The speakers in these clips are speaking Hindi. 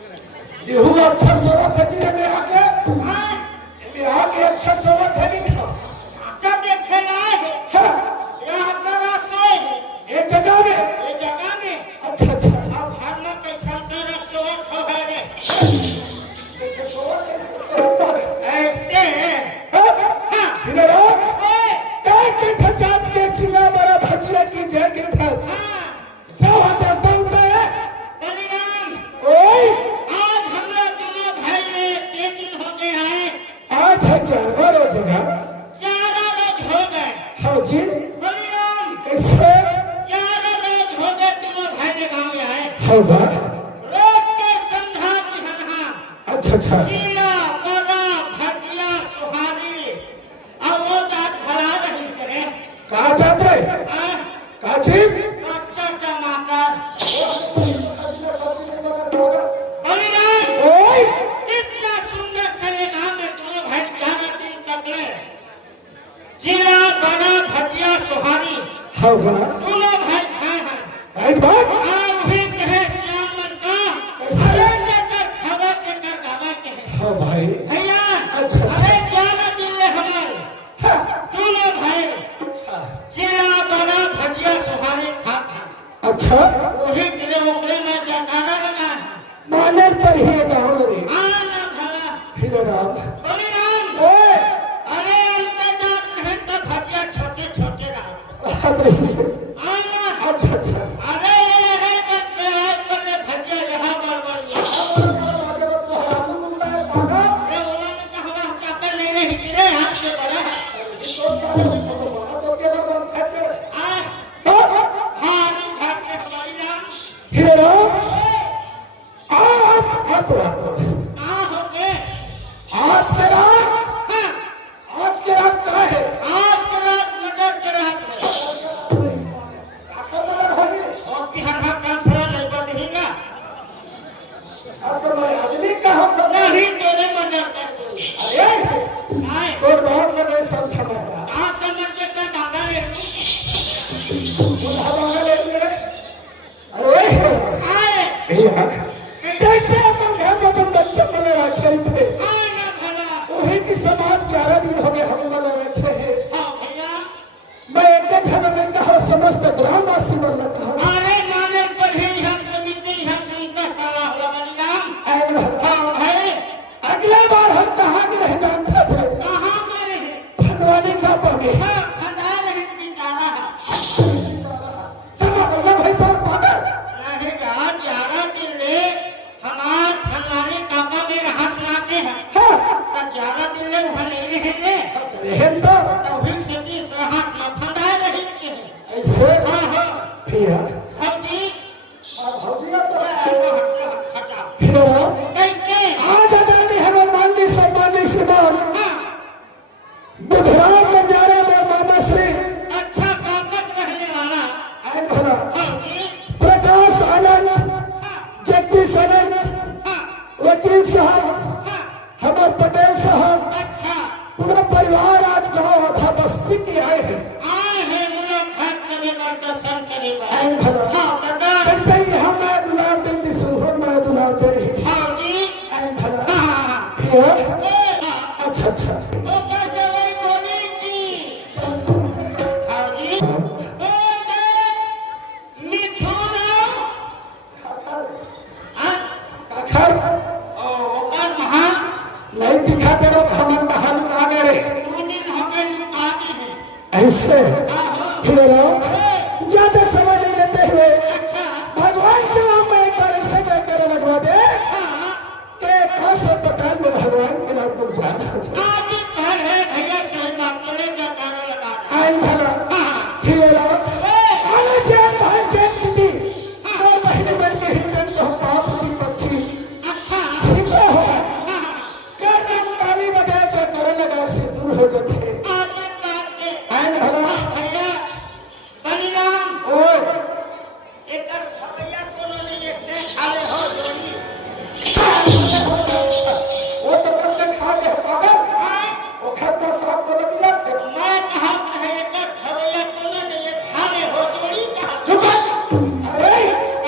अच्छा सोवत है जी हमें आके अच्छा सोवत है नहीं था चाचा देखे आए हैं हाँ यहाँ करा सोए हैं ये जगह में अच्छा अच्छा अब भागना कैसा तेरा सोवत हो है रे कैसे सोवत ऐसे हाँ इधर आओ काय के खचाच के चिल्ला बड़ा भजिया की जय के था सब हाथ तो उठा है बलिराम ओए आज हम लोग दोनों भाई के दिन हो गए हैं आज है क्या बारो जगह 11 रोज हो गए हाँ जी बलिराम कैसे 11 रोज हो गए दोनों भाई के गाँव में आए हाँ बा रोज के संध्या की हनहा अच्छा अच्छा चिल्ला बड़ा भजिया सुहारी और वो दांत खड़ा रही सरे कहाँ जाते रहे कहाँ चीज कच्चा टमाटर बलिराम ओए कितना सुंदर से ये गाँव में दोनों भाई 11 दिन तक ले चिल्ला बड़ा भजिया सुहारी हाँ बा दोनों भाई खाए हैं राइट बात आज भी कहे श्याम मन का अरे देकर खबर देकर गावा के हाँ भाई भैया अच्छा, अच्छा। अरे 11 दिन ले हमारे हाँ दोनों भाई अच्छा चिल्ला बड़ा भजिया सुहारी खा अच्छा वही के ओकरे में जयकारा लगा है माने पर ही गाँव रे आना भला हीरा राम बलिराम ओए अरे अंते जात नहीं तो भजिया छोटे छोटे रहा रात रही से आना अच्छा अच्छा अरे ये बन के आए पल्ले भजिया रहा बरबरिया अरे उन्होंने कहा वहाँ काकर नहीं रही गिरे हाथ से बड़ा है आए हाँ घाट के हमारी नाम हीरा राम तो कहाँ हो गए आज के रात हाँ कहाँ है आज के रात मटर के रात है आखिर मगर होगी और बिहार कांसरा नहीं बदहेगा अब तो मैं आदमी कहाँ सब नहीं तेरे मटर कर दो अरे आए तो बहुत मैं समझा पाया कहाँ समझ के का दादा है बुढ़ा बांगा ले मेरे अरे आए भैया कैसे अपन घर में अपन बच्चे मले रखे थे आना भला वही की समाज 11 दिन हो गए हम मले रखे हैं हाँ भैया मैं एक जन में कहा समस्त ग्रामवासी मल कहा अरे माने पर ही यहाँ समिति यहाँ सुनता सारा हुआ बलिराम आए भला हाँ भाई अगले बार हम कहाँ के रह जानते थे कहाँ गए हैं भगवानी का पगे हाँ खंडा रहे बिचारा भैया भौजी भौजिया तो हटा हीरो कैसे आज आजादी हमें माननी सम्मानी श्रीमान बुधराम बंजारे में मामा श्री अच्छा कामत रहने वाला आयन भला भौजी प्रकाश आनंद जगदीश आनंद वकील साहब हमारे पटेल साहब अच्छा पूरा परिवार आज गांव अथा बस्ती के आए हैं आए हैं मुलाकात करने पर दर्शन करने पर आयन भला हाँ बता कैसे ही हम मैं दुलार देती सुहो मैं दुलार दे रही थी भौजी आयन भला हाँ हीरो हाँ अच्छा अच्छा वो कर दवाई बोली थी भौजी मिथुन आखिर ओकर महा नहीं दिखाते रहो हम बाहर लुकाने रे 2 दिन हो गए लुकाती है ऐसे हीरो ज्यादा समय नहीं लेते हुए अच्छा भगवान के नाम में एक बार ऐसे कहकर लगवा दे हाँ कि खास अस्पताल में भगवान के नाम को जा रहा है आज कल है भैया सहना करे जकारा लगा आई भला हाँ हीरो आने जान भाई जान दीदी दो महीने बन के हिंदन को पाप की पक्षी अच्छा सीखा हो हाँ कर ताली बजाए तो करे लगा से दूर हो जाते आगे बात के आई भला भैया बलिराम ओए एकर भैया कोनो नहीं देखते खाले हो जोड़ी वो तो कब तक खा गया पागल हाँ वो घर पर साथ को मिला मैं कहा है एकर भैया कोनो नहीं खाले हो जोड़ी कहा चुप अरे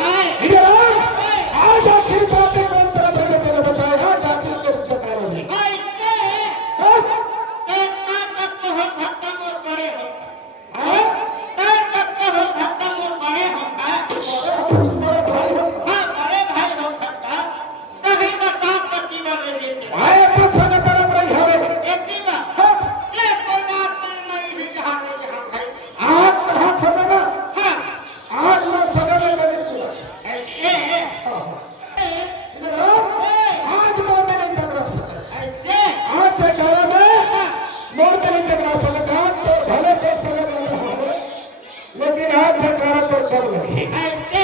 आए हीरो आज आखिर जाके कौन तरफ है तेरे बताया आज आखिर के सकारा में ऐसे अब कितना तक हो खत्म और बड़े हो हाँ तक हो खत्म और बड़े हो बड़े भाई हो हाँ बड़े भाई हो खत्म कहीं बता प्रतिभा में देते आए पर सगा तरफ रही हवे एक दिन हाँ ले कोई बात नहीं मैं जहाँ नहीं जहाँ भाई आज कहा खबर ना हाँ आज मैं सगा में गणित बोला ऐसे आज मैं नहीं टकरा सका ऐसे आज जयकारा में मोर में नहीं टकरा सका तो भले तो सगा गाना हमारे लेकिन आज जयकारा पर कब लगे ऐसे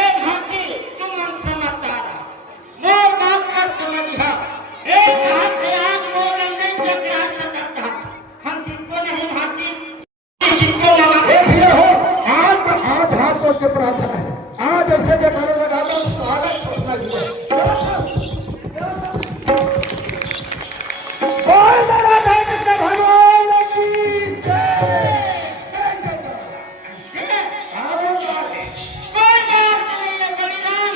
एक हाथी तुम मन समझदार मोर बात का समझिया एक हाथ आज मोर नहीं टकरा सकता हम जिनको नहीं हाथी जिनको लगा ए भैया हो आज हाथ जोड़ के प्रार्थना है आज ऐसे जयकारा लगा दो स्वागत करना दिया बोल मेरा भाई कृष्ण भगवान की जय ऐसे कोई बात नहीं है बलिराम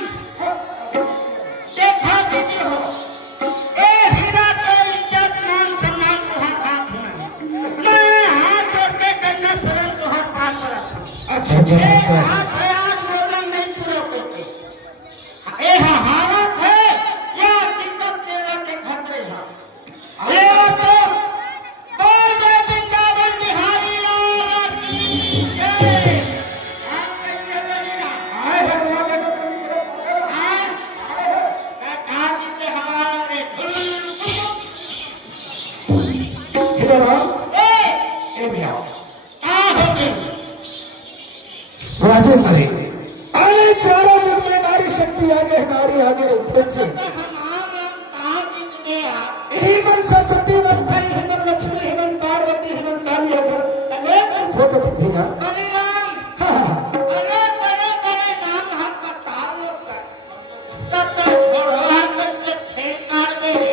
देखा दीदी हो ए हीरा तो इज्जत मान सम्मान तुम्हारे हाथ में मैं हाथ जोड़ के करना शरण तुम्हारे पास में रखा अच्छा एक हाथ है आज मोदन नहीं पूरा करते ए हालत है या दिक्कत तेरा के खतरे है ये तो बोल दे वृंदावन बिहारी लाल की जय आप कैसे बजेगा आए हैं राजा का निकलो आए कहा जितने हमारा रे हिरो ए भैया आ हो गई राजेंद्र भाई अरे चारों युग में नारी शक्ति आगे है नारी आगे रहते थे हमारा कहा जीत गया हिमन सरस्वती हिमन हिमन लक्ष्मी हिमन पार्वती हिमन काली अगर अनेक रूप होते थे भैया बलिराम हाँ बड़े बड़े बड़े नाम हम बता लोग तब तक भगवान से फेंक कर दे रे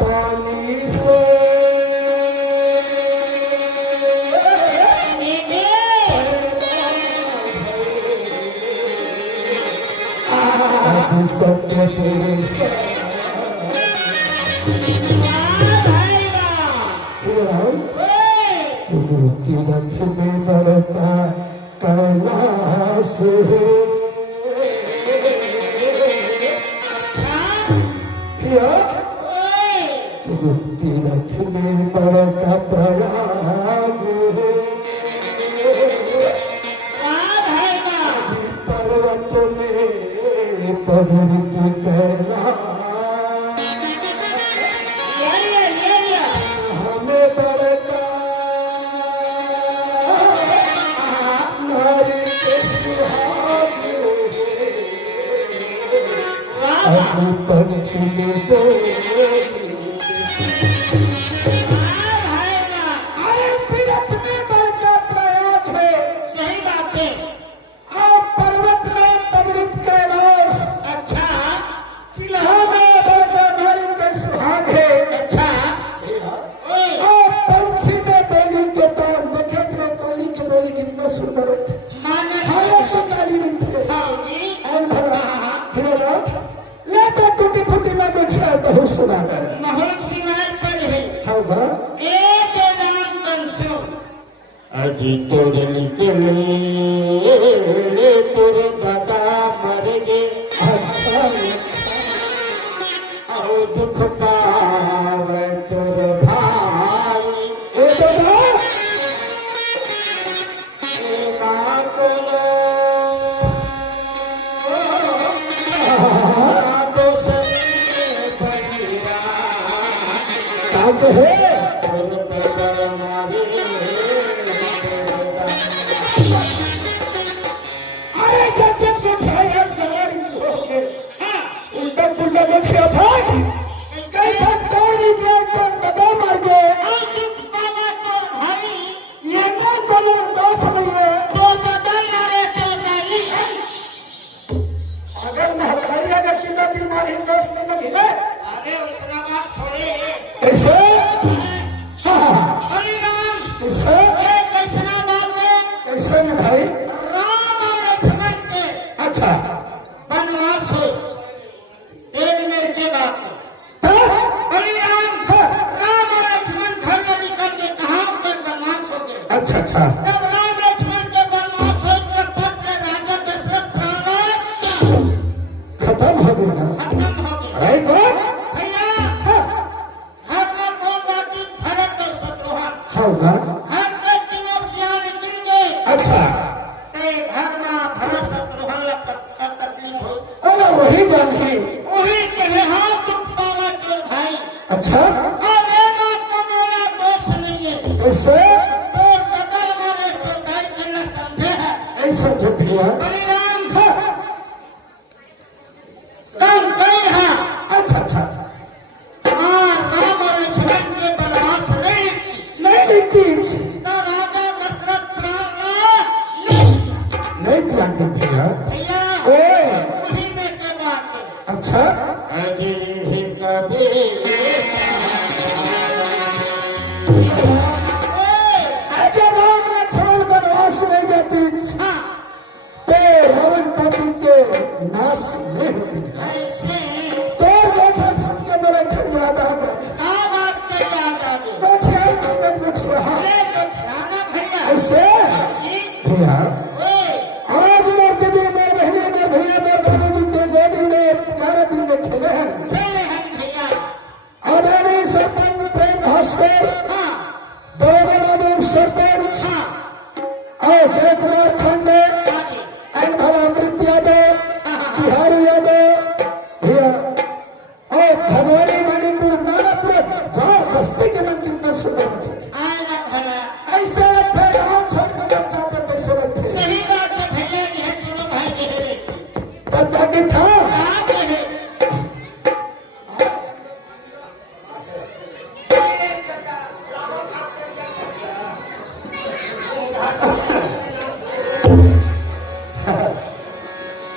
पानी से राम ओए तीरथ में बड़का कैलाश है अच्छा ओए तीरथ में बड़का प्रयाग है वाह भाई वाह पर्वत में पवित्र कैलाश ये हमें बड़का नारी के सुहाग वाह वाह हम पंचमी बोले भाई वाह अरे तीरथ में बड़का प्रयाग है सही बात है और पर्वत में पवित्र कैलाश अच्छा चिल्हा में बड़का नारी के सुहाग है अच्छा ओए और पंछी में बोली के तान देखे थे कोयली के बोली कितना सुंदर होते माने हालांकि काली भी थे जी ऐन भरा हिरो ले तो टूटी फूटी में कुछ है तो हो सुना कर बहुत सिवाय पर है होगा एक नाम कंसो अजी तोरे निकले तोरे दादा मर गे अच्छा और दुख पावे तोरे भाई ए दादा माँ को दोष बढ़िया काम है तोरे दादा मारे अरे जब के छाया गाड़ी हो गए उल्टा पुल्टा को छे भाग कई बात तोड़ लीजिए तो दादा मर गए बाबा तोर भाई ये ना कोनो दोष नहीं है तो दादा मारे तो नहीं अगर महतारी अगर पिताजी मारे दोष नहीं लगी ना अरे उसका बात छोड़े कैसे हाँ हरि राम कैसे ए कैसना बात है कैसे में भाई राम और लक्ष्मण के अच्छा वनवास हो तेज मेरे के बात है तब हरि राम राम और लक्ष्मण घर में निकल के कहाँ पर वनवास हो गए अच्छा अच्छा जब राम लक्ष्मण के वनवास हो गए पट के राजा दशरथ प्राण खत्म हो गया खत्म हो गए राइट बात भैया घर में कौन बाकी भरत और शत्रुघ्न होगा घर में तीनों सियार निकल गए अच्छा ते घर में भरत शत्रुघ्न का तकलीफ हो अरे वही जान गई वही कहे हाँ तुम बाबा तोर भाई अच्छा अरे ना तुम्हारा दोष नहीं है कैसे तोर कदर मारे तो भाई कहना समझे है ऐसा जो भैया बलिराम कम कही है अच्छा अच्छा हाँ राम और लक्ष्मण के वनवास नहीं नहीं देखती तो राजा दशरथ प्राण नहीं नहीं ध्यान दे भैया भैया ए वही में के बात है अच्छा अजी ही कभी अगर राम लक्ष्मण वनवास नहीं जाती हाँ तो रावण पति के नाश नहीं होती ऐसे तो बैठा सुन के मेरा घर याद आ गया क्या बात कर याद आ गई तो ख्याल में कुछ रहा अरे तो ध्यान भैया ऐसे जी भैया ओए आज मेरे दीदी मेरे बहनी मेरे भैया मेरे दादा जी के 2 दिन में 11 दिन में खेले हैं खेले हैं भैया आदरणीय सरपंच प्रेम भास्कर हाँ दौड़े सरपंच हाँ और जय कुमार खंडे आगे एन भरा अमृत यादव बिहारी यादव भैया और भगवानी मणिपुर नारापुर गांव बस्ती के मन कितना सुंदर थे आएगा भैया ऐसे थे गांव छोड़ कर मत जाते कैसे थे सही बात है भैया ये दोनों भाई के हैं तब ताकि था आप है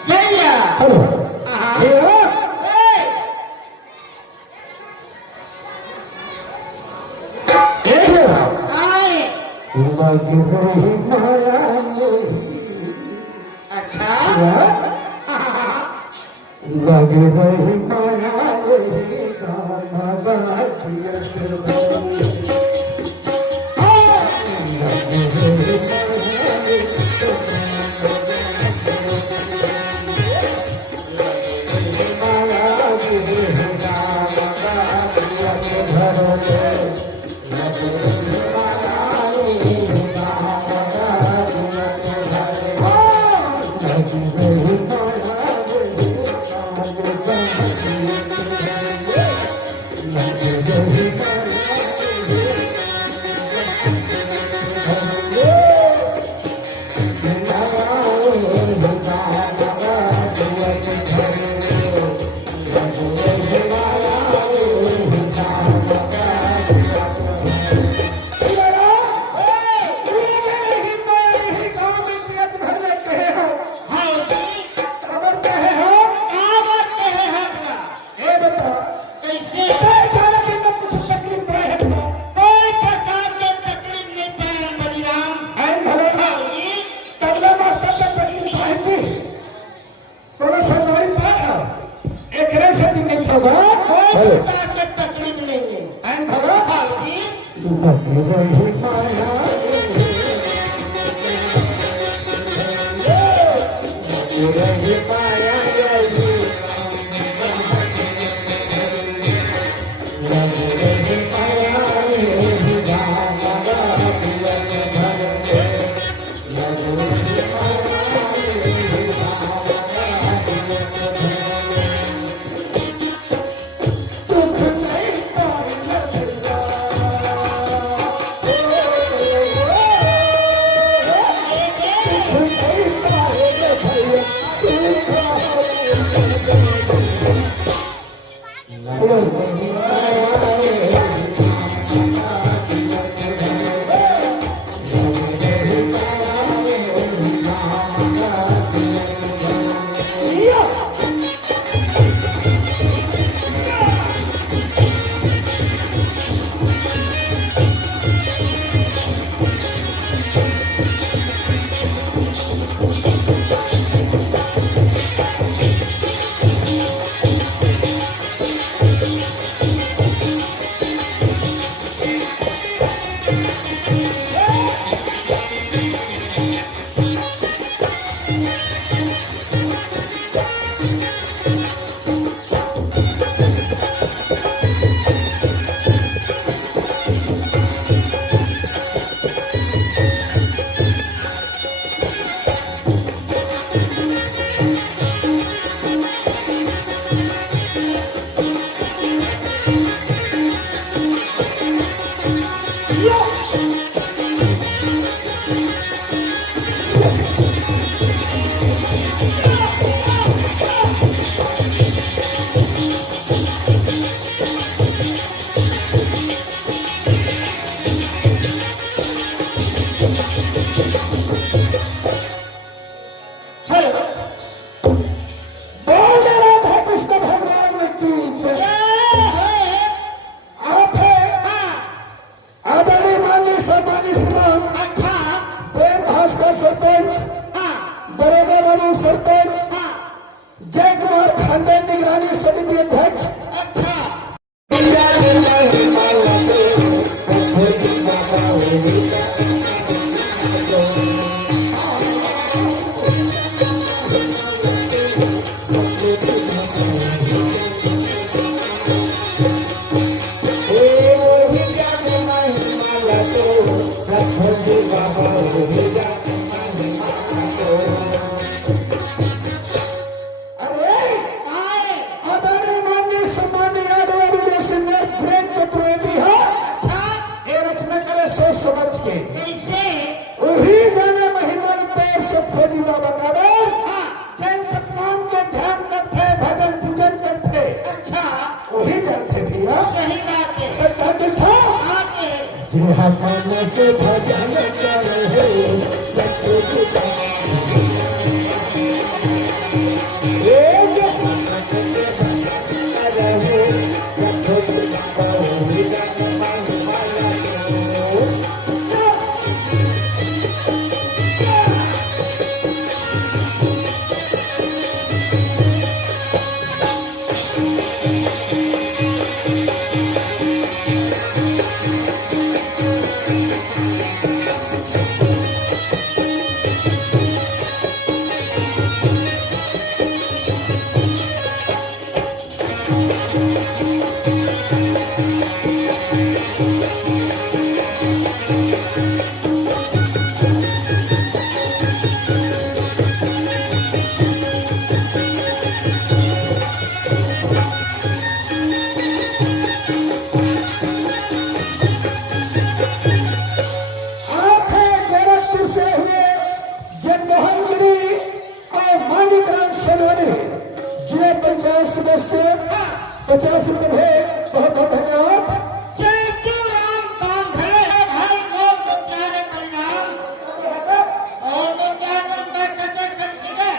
भैया हेलो भैया ए ये है आए लग रही माया यही अच्छा लग रही माया यही गाना गाजिया रही माया रही माया रही माया से भजन करे सदस्य 50 रुपए भेंट। बहुत बहुत धन्यवाद। जय श्री राम बांधे है भाई कौन तो प्यारे परिणाम और तो क्या बनता सके सके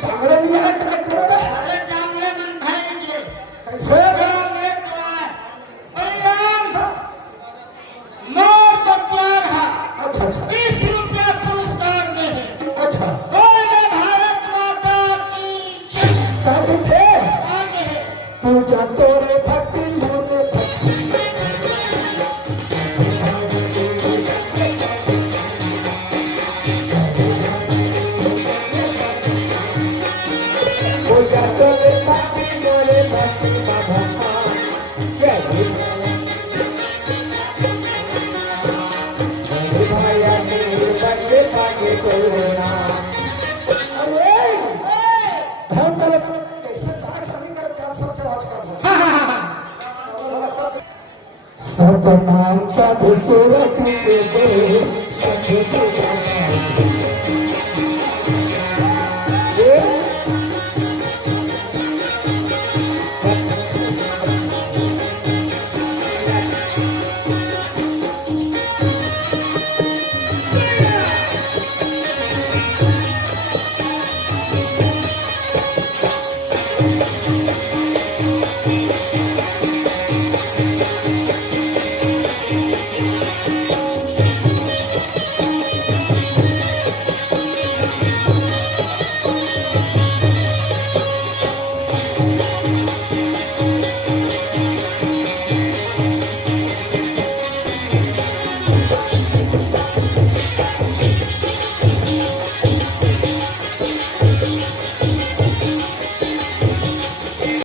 चांगड़े नहीं है ट्रैक्टर अरे चांगले मन भाई निकले कैसे परिणाम मोर तो प्यार है। अच्छा अच्छा 30 रुपया पुरस्कार दे है। अच्छा बोले भारत माता की जय। काटे थे आगे है तू जानतो रे भक्ति लोगे भक्ति सोना अरे हम पहले कैसे चार शादी कर चार सब के आवाज कर सतनाम सद सुरत दे सद